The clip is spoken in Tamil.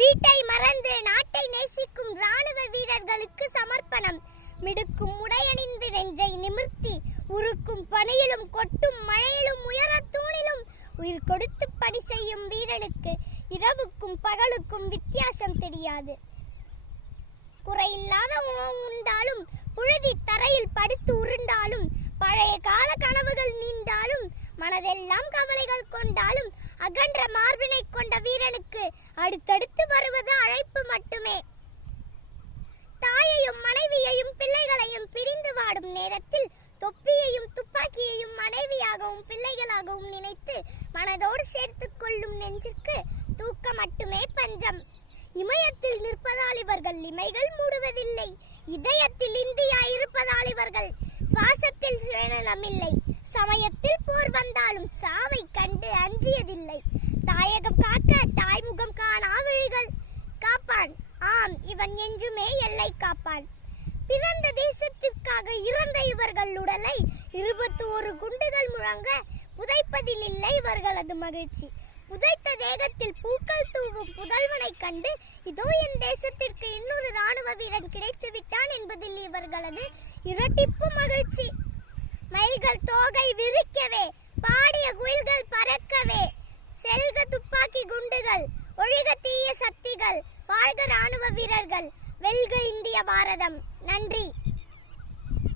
வீட்டை மறந்து நாட்டை நேசிக்கும் ராணுவ வீரர்களுக்கு சமர்ப்பணம். மிடுக்கும் உடையணிந்து நெஞ்சை நிமிர்த்தி உருக்கும் பணியிலும் கொட்டும் மழையிலும் உயர தூணிலும் உயிர் கொடுத்து பணி செய்யும் வீரனுக்கு இரவுக்கும் பகலுக்கும் வித்தியாசம் தெரியாது. குறையில்லாத உணவு உண்டாலும் புழுதி தரையில் படுத்து உருண்டாலும் பழைய கால கனவுகள் நீண்டாலும் மனதெல்லாம் கவலைகள் கொண்டாலும் அகன்ற மார்பினை கொண்ட வீரனுக்கு அடுத்தடுத்து வருவது அழைப்பு மட்டுமே. தாயையும் மனைவியையும் பிள்ளைகளையும் பிரிந்து வாடும் நேரத்தில் தொப்பியையும் துப்பாக்கியையும் மனைவியாகவும் பிள்ளைகளாகவும் நினைத்து மனதோடு சேர்த்துக் கொள்ளும் நெஞ்சுக்கு தூக்கம் மட்டுமே பஞ்சம். இமயத்தில் நிற்பதால் இவர்கள் இமைகள் மூடுவதில்லை. இதயத்தில் இந்தியா இருப்பதால் இவர்கள் சுவாசத்தில் சுயநலமில்லை. சமயத்தில் போர் வந்தாலும் சாவை கண்டு அஞ்சியதில்லை. தாயகம் காக்க தாய்முகம் காணா விழிகள் காப்பான். ஆம், இவன் என்றுமே எல்லை காப்பான். பிறந்த தேசத்திற்காக இறந்த இவர்கள் உடலை 21 குண்டுகள் முழங்க புதைப்பதில் இல்லை இவர்களது மகிழ்ச்சி. புதைத்த தேகத்தில் பூக்கள் தூவும் புதல்வனை கண்டு இதோ என் தேசத்திற்கு இன்னொரு ராணுவ வீரன் கிடைத்து விட்டான் என்பதில் இவர்களது இரட்டிப்பு மகிழ்ச்சி. மயில்கள் தோகை விரிக்கவே, பாடிய குயில்கள் பறக்கவே, செல்க துப்பாக்கி குண்டுகள், ஒழிக தீய சக்திகள், வாழ்க ராணுவ வீரர்கள், வெல்க இந்திய பாரதம்.